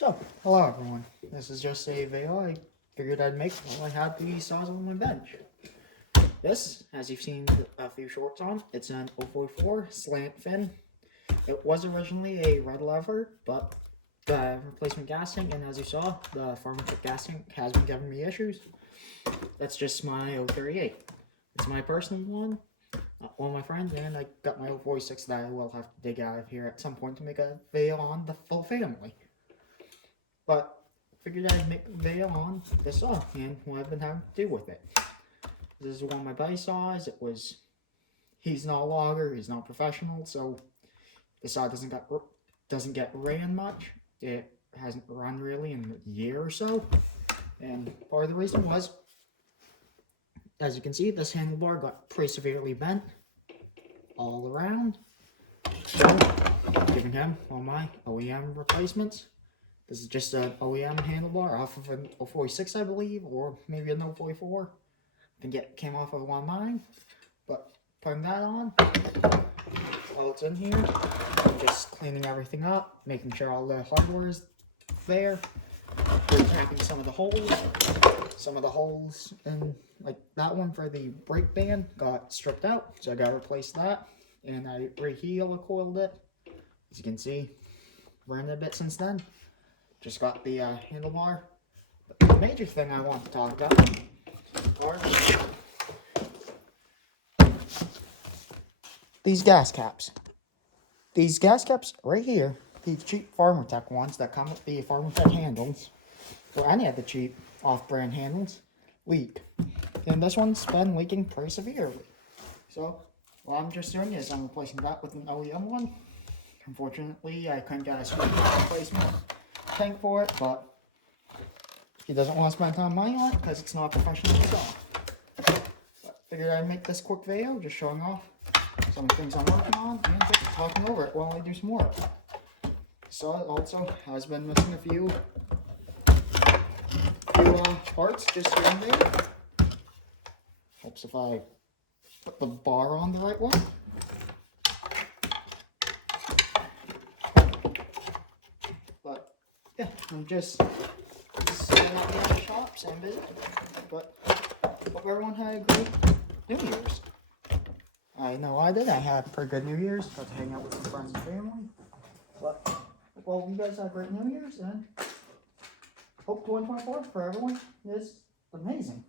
So, hello everyone. This is just a video I figured I'd make while I had these saws on my bench. This, as you've seen a few shorts on, it's an 044 slant fin. It was originally a red lever, but the replacement gasing, and as you saw, the pharmaceutical gasing has been giving me issues. That's just my 038. It's my personal one, one of my friends, and I got my 046 that I will have to dig out of here at some point to make a video on the full family. But figured I'd make a video on this saw and what I've been having to do with it. This is one of my buddy saws. He's not a logger, he's not professional, so the saw doesn't get ran much. It hasn't run really in a year or so. And part of the reason was, as you can see, this handlebar got pretty severely bent all around. So, giving him all my OEM replacements. This is just an OEM handlebar off of an 046, I believe, or maybe an 044. I think it came off of one of mine. But putting that on, all it's in here, I'm just cleaning everything up, making sure all the hardware is there, recapping some of the holes. Some of the holes in, like that one for the brake band, got stripped out, so I got to replace that. And I re-helicoiled it. As you can see, ran it a bit since then. Just got the handlebar. But the major thing I want to talk about are these gas caps. These gas caps right here, these cheap Farmer Tech ones that come with the Farmer Tech handles, or any of the cheap off-brand handles, leak. And this one's been leaking pretty severely. So what I'm just doing is I'm replacing that with an OEM one. Unfortunately, I couldn't get a screw replacement tank for it, but he doesn't want to spend time money on it because it's not a professional saw. But figured I'd make this quick video just showing off some things I'm working on and just talking over it while I do some more. So it also has been missing a few parts just here and there. Helps if I put the bar on the right way. But yeah, I'm just setting up the other shops and busy. But hope everyone had a great New Year's. I know I did. I had a pretty good New Year's. Got to hang out with some friends and family. But well, you guys had a great New Year's, and hope 2024 for everyone is amazing.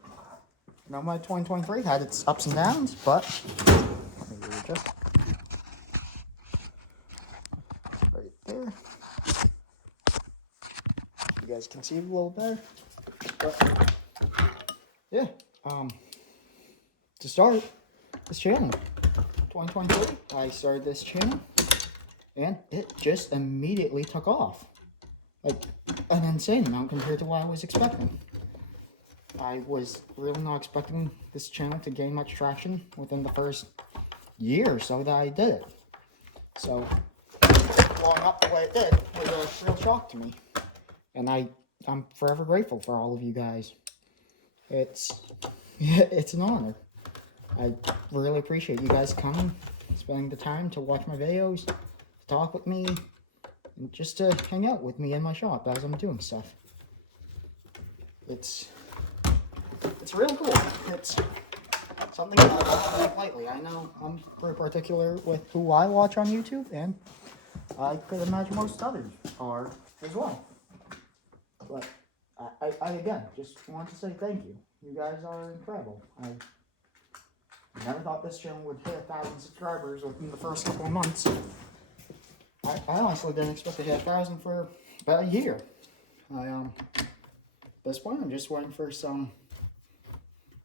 You know, my 2023 had its ups and downs, but let me readjust. Right there. You guys can see a little better. But yeah, to start this channel, 2023, I started this channel, and it just immediately took off. Like, an insane amount compared to what I was expecting. I was really not expecting this channel to gain much traction within the first year or so that I did it. So, blowing up the way it did was a real shock to me. And I'm forever grateful for all of you guys. It's an honor. I really appreciate you guys coming, spending the time to watch my videos, to talk with me, and just to hang out with me in my shop as I'm doing stuff. It's real cool. It's something that I don't take lightly. I know I'm pretty particular with who I watch on YouTube, and I could imagine most others are as well. But I again just want to say thank you. You guys are incredible. I never thought this channel would hit 1,000 subscribers within the first couple of months. I honestly didn't expect to hit 1,000 for about a year. At this point, I'm just waiting for some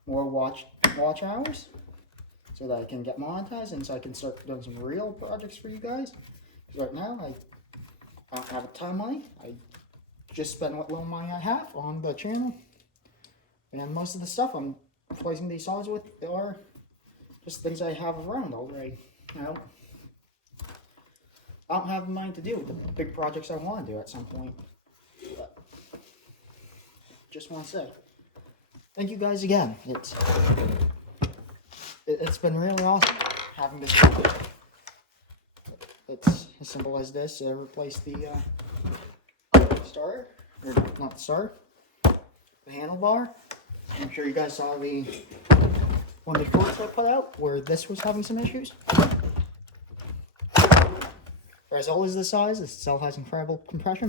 more watch hours so that I can get monetized and so I can start doing some real projects for you guys. Because right now, I don't have a ton of money. I just spend what little money I have on the channel. And most of the stuff I'm replacing these saws with are just things I have around already. You know, I don't have the money to do the big projects I want to do at some point. But just want to say thank you guys again. It's been really awesome having this project. It's as simple as this. Replace the starter. or not the star, the handlebar. I'm sure you guys saw the one of the shorts I put out where this was having some issues. As old as this size, it still has incredible compression.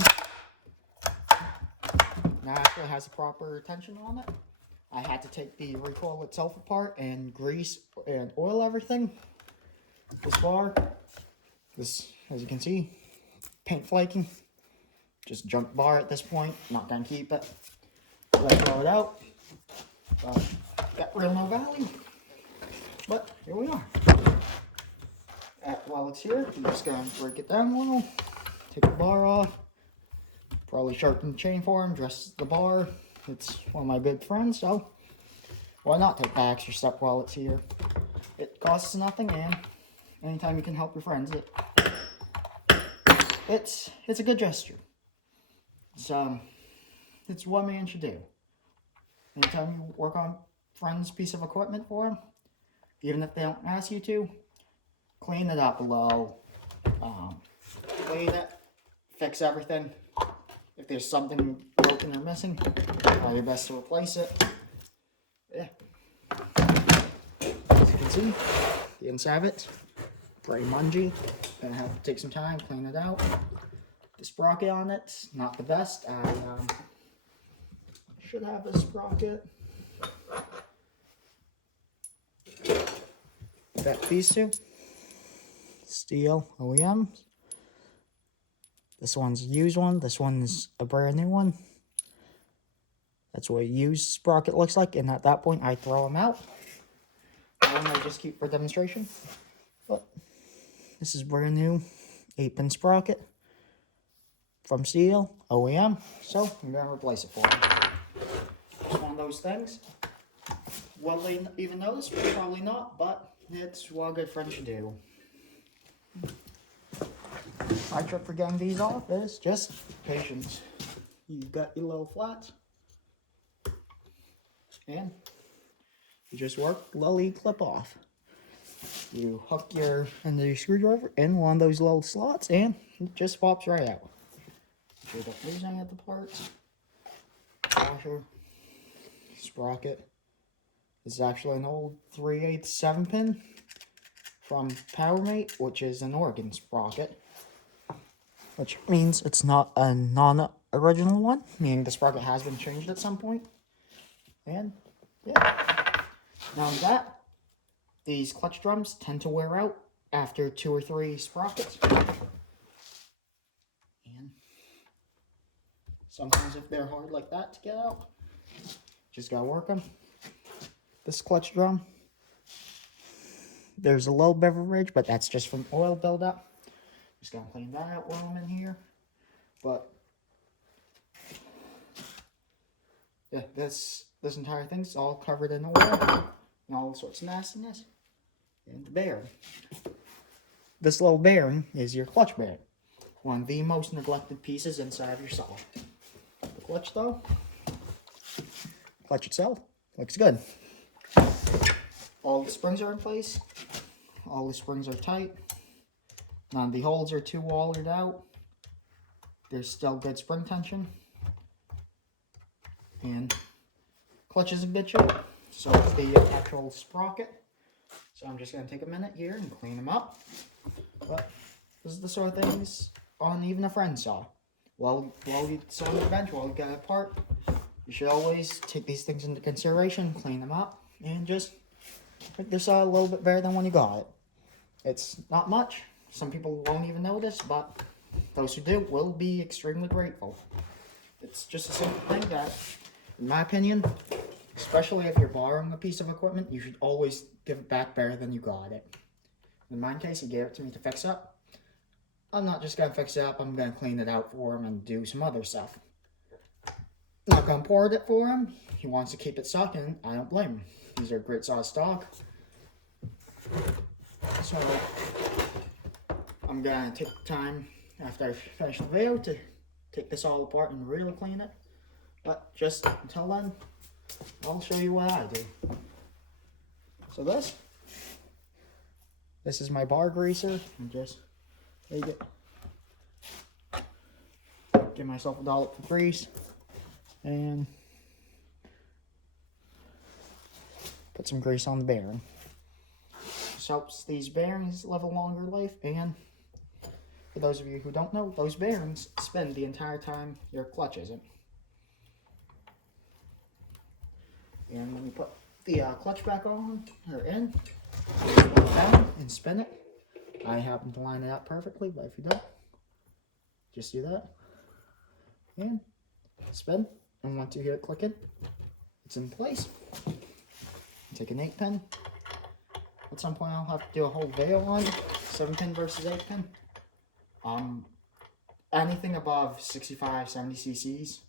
Now actually has a proper tension on it. I had to take the recoil itself apart and grease and oil everything. This bar, this, as you can see, paint flaking. Just junk bar at this point. Not gonna keep it. Let it throw it out. Got real no value. But here we are. While it's here, I'm just gonna break it down a little. Take the bar off. Probably sharpen the chain for him, dress the bar. It's one of my good friends, so why not take the extra step while it's here? It costs nothing, and anytime you can help your friends, it's a good gesture. It's what a man should do. Anytime you work on friend's piece of equipment for them, even if they don't ask you to, clean it up a little. Clean it, fix everything. If there's something broken or missing, try your best to replace it. Yeah. As you can see, the inside of it, pretty mungy. Gonna have to take some time, clean it out. The sprocket on it, not the best. I should have a sprocket. Got these two. Stihl OEM. This one's a used one. This one's a brand new one. That's what a used sprocket looks like. And at that point, I throw them out. And I just keep for demonstration. But this is brand new 8-pin sprocket from Stihl OEM. So I'm gonna replace it for them. It's one of those things. Will they even notice? Probably not. But it's what a good friend should do. My trick for getting these off is just patience. You got your little flats, and you just work lily clip off. You hook your end of your screwdriver in one of those little slots, and it just pops right out. Make sure you don't lose any of the parts. Washer, sprocket. This is actually an old 3/8 7-pin from PowerMate, which is an organ sprocket. Which means it's not a non-original one, meaning the sprocket has been changed at some point. And, yeah. Now that, these clutch drums tend to wear out after 2 or 3 sprockets. And sometimes if they're hard like that to get out, just gotta work them. This clutch drum, there's a little bit of a ridge, but that's just from oil buildup. Just gonna clean that out while I'm in here. But yeah, this entire thing's all covered in oil and all sorts of nastiness. And the bearing. This little bearing is your clutch bearing. One of the most neglected pieces inside of your saw. The clutch though, clutch itself looks good. All the springs are in place. All the springs are tight. None of the holes are too wallered out. There's still good spring tension. And clutch is a bit short. So it's the actual sprocket. So I'm just going to take a minute here and clean them up. But this is the sort of things on even a friend saw. While you saw your bench, while you got it apart, you should always take these things into consideration, clean them up, and just make their saw a little bit better than when you got it. It's not much. Some people won't even notice, but those who do will be extremely grateful. It's just a simple thing that, in my opinion, especially if you're borrowing a piece of equipment, you should always give it back better than you got it. In my case, he gave it to me to fix up. I'm not just going to fix it up, I'm going to clean it out for him and do some other stuff. I'm not going to pour it for him. He wants to keep it stock, and I don't blame him. These are great saw stock. So I'm gonna take the time after I finish the video to take this all apart and really clean it. But just until then, I'll show you what I do. So this is my bar greaser. And just take it, give myself a dollop for grease, and put some grease on the bearing. This helps these bearings live a longer life, and for those of you who don't know, those bearings spin the entire time your clutch isn't. And when you put the clutch back on, or in, put it down and spin it. I happen to line it up perfectly, but if you don't, just do that. And spin. And once you hear it clicking, it's in place. Take an 8-pin. At some point I'll have to do a whole video on 7-pin versus 8-pin. Anything above 65, 70 cc's,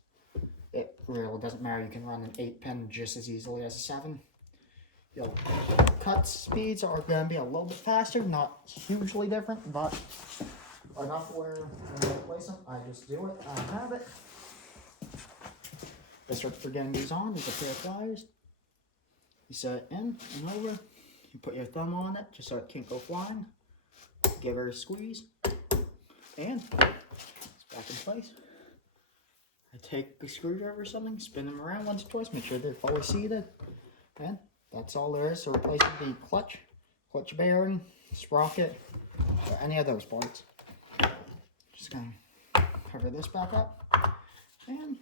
it really doesn't matter. You can run an 8-pin just as easily as a 7. Your cut speeds are going to be a little bit faster, not hugely different, but enough where when I replace them, I just do it. I have it. Best trick for getting these on is a pair of pliers. You set it in and over. You put your thumb on it just so it can't go flying. Give her a squeeze, and it's back in place. I take a screwdriver or something, spin them around once or twice, make sure they're fully seated, and that's all there is to replacing the clutch bearing, sprocket, or any of those parts. Just gonna cover this back up, and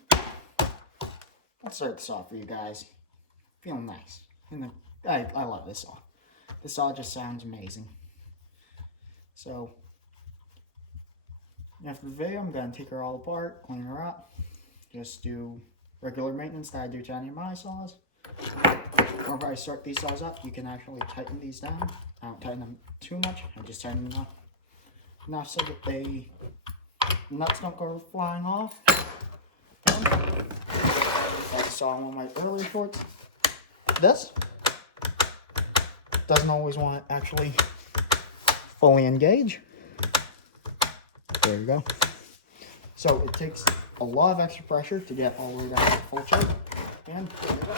let's start this off for you guys. Feeling nice. And I love this saw. This saw just sounds amazing. So after the video, I'm gonna take her all apart, clean her up, just do regular maintenance that I do to any of my saws. Whenever I start these saws up, you can actually tighten these down. I don't tighten them too much. I just tighten them up enough so that the nuts don't go flying off. Like I saw in one of my earlier shorts, this doesn't always want to actually fully engage. There you go. So it takes a lot of extra pressure to get all the way down to full choke. And there you go.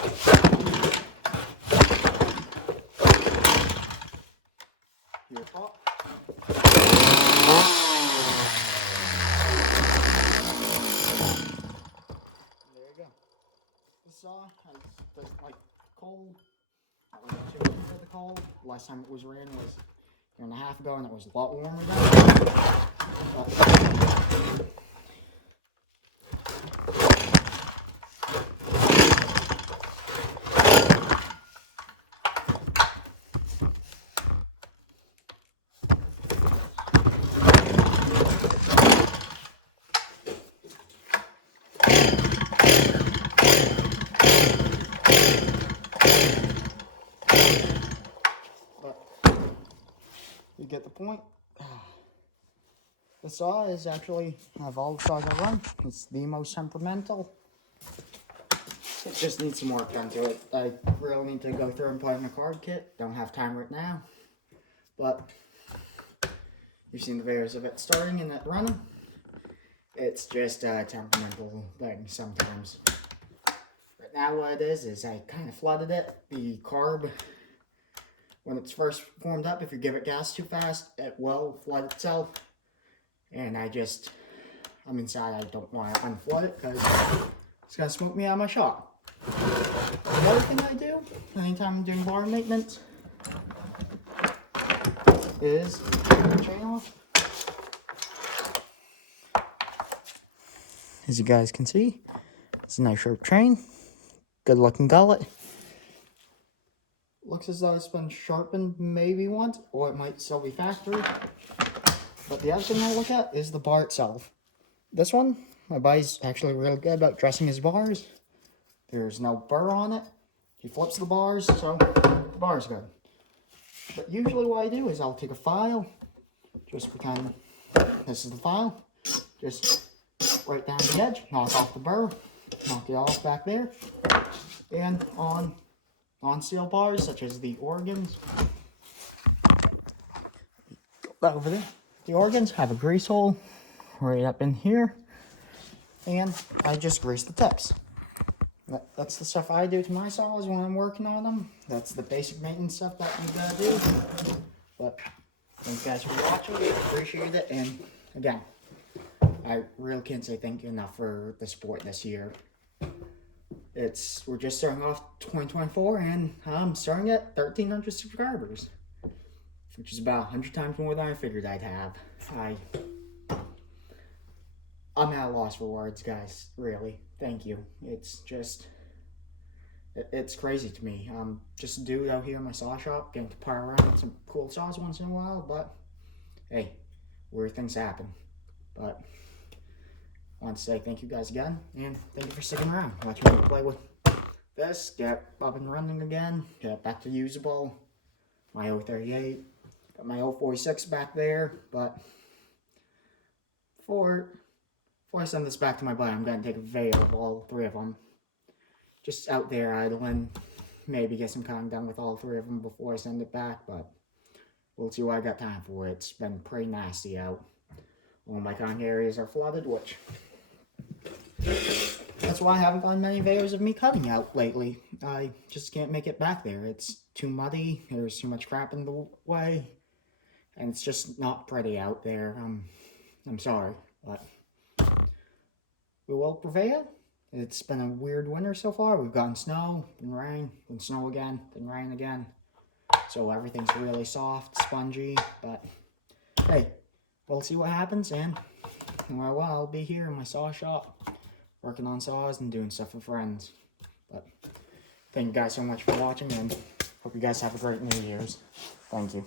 Your top. There you go. This saw doesn't like cold. I don't know too much for the cold. Last time it was ran was a year and a half ago, and it was a lot warmer then. You get the point. The saw is actually, of all the saws I run, it's the most temperamental. It just needs some work done to it. I really need to go through and put in a card kit. Don't have time right now. But you've seen the videos of it starting and it running. It's just a temperamental thing sometimes. Right now what it is I kind of flooded it. The carb, when it's first formed up, if you give it gas too fast, it will flood itself. And I'm inside, I don't want to unflood it because it's going to smoke me out of my shop. The other thing I do, anytime I'm doing bar maintenance, is turn the chain off. As you guys can see, it's a nice sharp chain. Good looking gullet. Looks as though it's been sharpened maybe once, or it might still be factory. But the other thing I look at is the bar itself. This one, my buddy's actually really good about dressing his bars. There's no burr on it. He flips the bars, so the bar's good. But usually what I do is I'll take a file, just pretend this is the file, just right down the edge, knock off the burr, knock it off back there, and on non-steel bars such as the organs. Go over there. The organs have a grease hole right up in here, and I just grease the tips. That's the stuff I do to my saws when I'm working on them. That's the basic maintenance stuff that you gotta do. But thank you guys for watching. I appreciate it, and again, I really can't say thank you enough for the support this year. We're just starting off 2024, and I'm starting at 1,300 subscribers, which is about 100 times more than I figured I'd have. I'm at a loss for words, guys. Really, thank you. It's crazy to me. I'm just a dude out here in my saw shop, getting to par around with some cool saws once in a while, but hey, weird things happen. But I want to say thank you guys again, and thank you for sticking around, watching me play with this, get up and running again, get back to usable, my 038, got my 046 back there, but before I send this back to my buddy, I'm going to take a video of all three of them, just out there idling, maybe get some content done with all three of them before I send it back, but we'll see what I got time for. It's been pretty nasty out. All my content areas are flooded, which that's why I haven't gotten many videos of me cutting out lately. I just can't make it back there. It's too muddy, there's too much crap in the way, and it's just not pretty out there. I'm sorry, but we will prevail. It's been a weird winter so far. We've gotten snow, then rain, then snow again, then rain again. So everything's really soft, spongy, but hey, we'll see what happens, and well, I'll be here in my saw shop, working on saws and doing stuff with friends. But thank you guys so much for watching, and hope you guys have a great New Year's. Thank you.